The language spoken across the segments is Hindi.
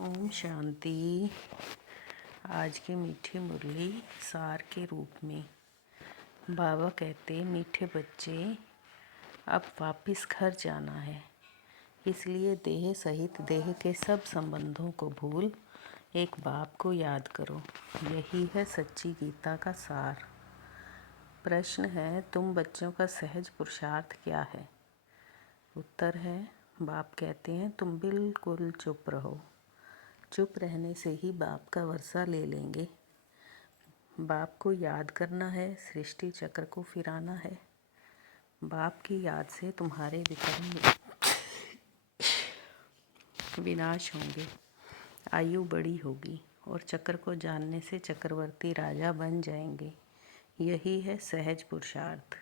ओम शांति। आज की मीठी मुरली सार के रूप में बाबा कहते, मीठे बच्चे अब वापस घर जाना है, इसलिए देह सहित देह के सब संबंधों को भूल एक बाप को याद करो। यही है सच्ची गीता का सार। प्रश्न है, तुम बच्चों का सहज पुरुषार्थ क्या है? उत्तर है, बाप कहते हैं तुम बिल्कुल चुप रहो। चुप रहने से ही बाप का वर्षा ले लेंगे। बाप को याद करना है, सृष्टि चक्र को फिराना है। बाप की याद से तुम्हारे विकर्म विनाश होंगे, आयु बड़ी होगी और चक्र को जानने से चक्रवर्ती राजा बन जाएंगे। यही है सहज पुरुषार्थ।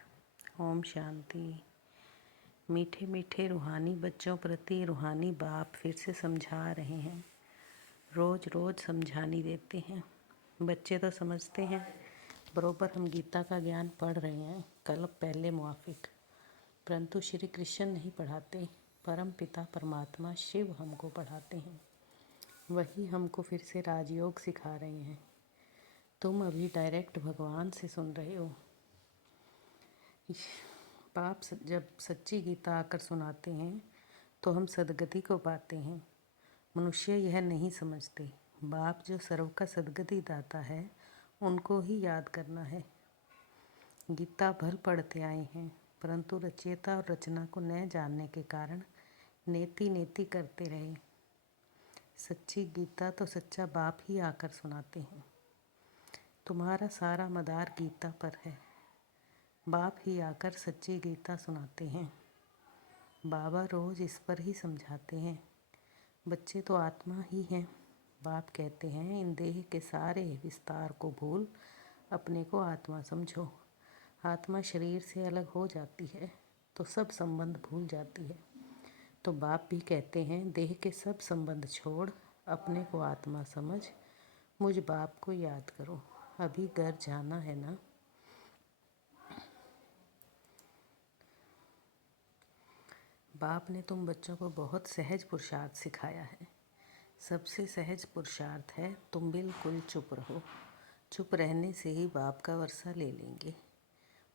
ओम शांति। मीठे मीठे रूहानी बच्चों प्रति रूहानी बाप फिर से समझा रहे हैं। रोज़ रोज़ समझानी देते हैं। बच्चे तो समझते हैं, बरोबर हम गीता का ज्ञान पढ़ रहे हैं कल्प पहले मुआफिक, परंतु श्री कृष्ण नहीं पढ़ाते। परम पिता परमात्मा शिव हमको पढ़ाते हैं। वही हमको फिर से राजयोग सिखा रहे हैं। तुम अभी डायरेक्ट भगवान से सुन रहे हो। बाप जब सच्ची गीता आकर सुनाते हैं तो हम सदगति को पाते हैं। मनुष्य यह नहीं समझते। बाप जो सर्व का सदगति दाता है, उनको ही याद करना है। गीता भर पढ़ते आए हैं, परंतु रचयिता और रचना को न जानने के कारण नेति नेति करते रहे। सच्ची गीता तो सच्चा बाप ही आकर सुनाते हैं। तुम्हारा सारा मदार गीता पर है। बाप ही आकर सच्ची गीता सुनाते हैं। बाबा रोज़ इस पर ही समझाते हैं। बच्चे तो आत्मा ही हैं। बाप कहते हैं, इन देह के सारे विस्तार को भूल अपने को आत्मा समझो। आत्मा शरीर से अलग हो जाती है तो सब संबंध भूल जाती है। तो बाप भी कहते हैं, देह के सब संबंध छोड़ अपने को आत्मा समझ, मुझ बाप को याद करो। अभी घर जाना है ना। बाप ने तुम बच्चों को बहुत सहज पुरुषार्थ सिखाया है। सबसे सहज पुरुषार्थ है तुम बिल्कुल चुप रहो। चुप रहने से ही बाप का वर्षा ले लेंगे।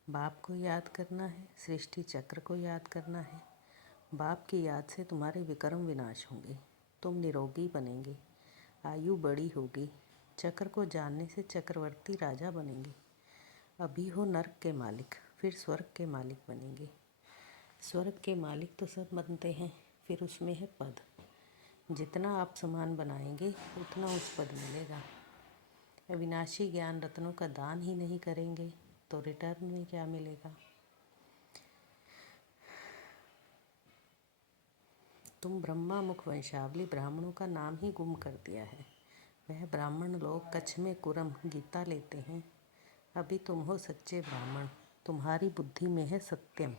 बाप को याद करना है, सृष्टि चक्र को याद करना है। बाप की याद से तुम्हारे विकर्म विनाश होंगे, तुम निरोगी बनेंगे, आयु बड़ी होगी। चक्र को जानने से चक्रवर्ती राजा बनेंगे। अभी हो नर्क के मालिक, फिर स्वर्ग के मालिक बनेंगे। स्वर्ग के मालिक तो सब बनते हैं, फिर उसमें है पद। जितना आप सामान बनाएंगे उतना उस पद मिलेगा। अविनाशी ज्ञान रत्नों का दान ही नहीं करेंगे तो रिटर्न में क्या मिलेगा? तुम ब्रह्मा मुख वंशावली ब्राह्मणों का नाम ही गुम कर दिया है। वह ब्राह्मण लोग कच्छ में कुरम गीता लेते हैं। अभी तुम हो सच्चे ब्राह्मण। तुम्हारी बुद्धि में है सत्यम,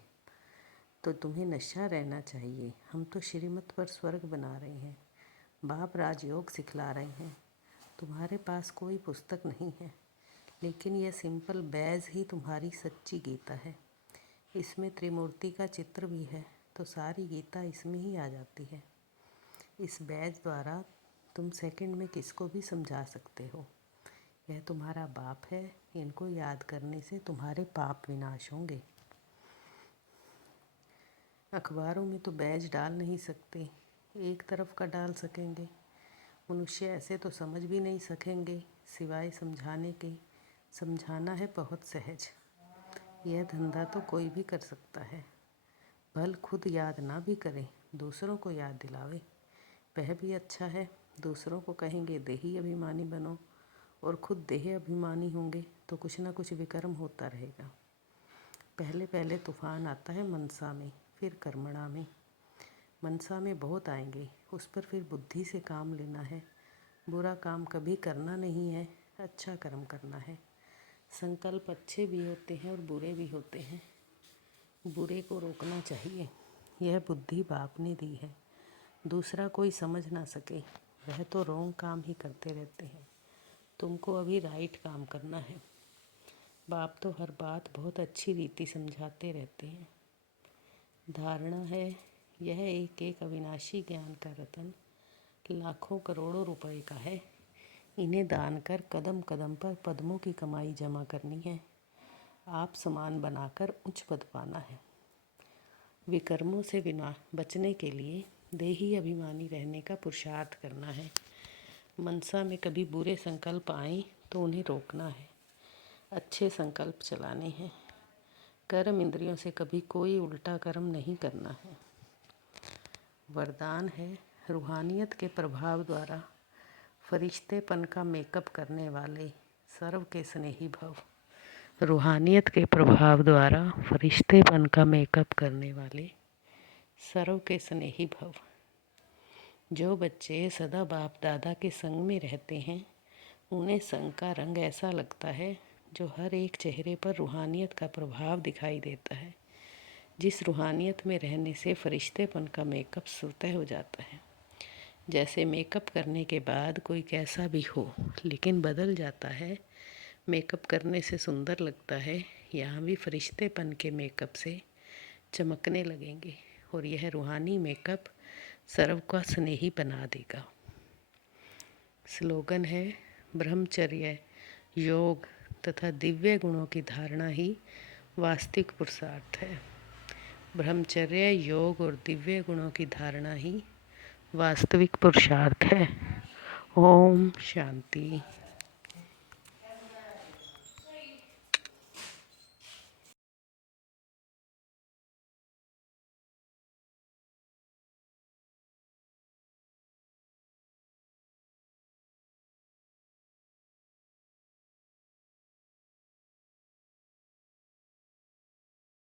तो तुम्हें नशा रहना चाहिए। हम तो श्रीमत पर स्वर्ग बना रहे हैं। बाप राजयोग सिखला रहे हैं। तुम्हारे पास कोई पुस्तक नहीं है, लेकिन यह सिंपल बैज ही तुम्हारी सच्ची गीता है। इसमें त्रिमूर्ति का चित्र भी है, तो सारी गीता इसमें ही आ जाती है। इस बैज द्वारा तुम सेकंड में किसको भी समझा सकते हो। यह तुम्हारा बाप है। इनको याद करने से तुम्हारे पाप विनाश होंगे। अखबारों में तो बैज डाल नहीं सकते, एक तरफ का डाल सकेंगे। मनुष्य ऐसे तो समझ भी नहीं सकेंगे सिवाय समझाने के। समझाना है बहुत सहज। यह धंधा तो कोई भी कर सकता है। भल खुद याद ना भी करे, दूसरों को याद दिलावे, वह भी अच्छा है। दूसरों को कहेंगे देही अभिमानी बनो, और खुद देह अभिमानी होंगे तो कुछ ना कुछ विकर्म होता रहेगा। पहले पहले तूफान आता है मनसा में, फिर कर्मणा में। मनसा में बहुत आएंगे, उस पर फिर बुद्धि से काम लेना है। बुरा काम कभी करना नहीं है, अच्छा कर्म करना है। संकल्प अच्छे भी होते हैं और बुरे भी होते हैं। बुरे को रोकना चाहिए। यह बुद्धि बाप ने दी है, दूसरा कोई समझ ना सके। वह तो रॉन्ग काम ही करते रहते हैं। तुमको अभी राइट काम करना है। बाप तो हर बात बहुत अच्छी रीति समझाते रहते हैं। धारणा है, यह एक एक अविनाशी ज्ञान का रतन लाखों करोड़ों रुपए का है। इन्हें दान कर कदम कदम पर पद्मों की कमाई जमा करनी है। आप समान बनाकर उच्च पद पाना है। विकर्मों से बचने के लिए देही अभिमानी रहने का पुरुषार्थ करना है। मनसा में कभी बुरे संकल्प आए तो उन्हें रोकना है। अच्छे संकल्प चलाने हैं। कर्म इंद्रियों से कभी कोई उल्टा कर्म नहीं करना है। वरदान है रूहानियत के प्रभाव द्वारा फरिश्तेपन का मेकअप करने वाले सर्व के स्नेही भव। रूहानियत के प्रभाव द्वारा फरिश्तेपन का मेकअप करने वाले सर्व के स्नेही भव। जो बच्चे सदा बाप दादा के संग में रहते हैं उन्हें संग का रंग ऐसा लगता है जो हर एक चेहरे पर रूहानियत का प्रभाव दिखाई देता है। जिस रूहानियत में रहने से फरिश्तेपन का मेकअप स्वतः हो जाता है। जैसे मेकअप करने के बाद कोई कैसा भी हो लेकिन बदल जाता है, मेकअप करने से सुंदर लगता है, यहाँ भी फरिश्तेपन के मेकअप से चमकने लगेंगे और यह रूहानी मेकअप सर्व का स्नेही बना देगा। स्लोगन है ब्रह्मचर्य, योग तथा दिव्य गुणों की धारणा ही वास्तविक पुरुषार्थ है। ब्रह्मचर्य, योग और दिव्य गुणों की धारणा ही वास्तविक पुरुषार्थ है। ओम शांति।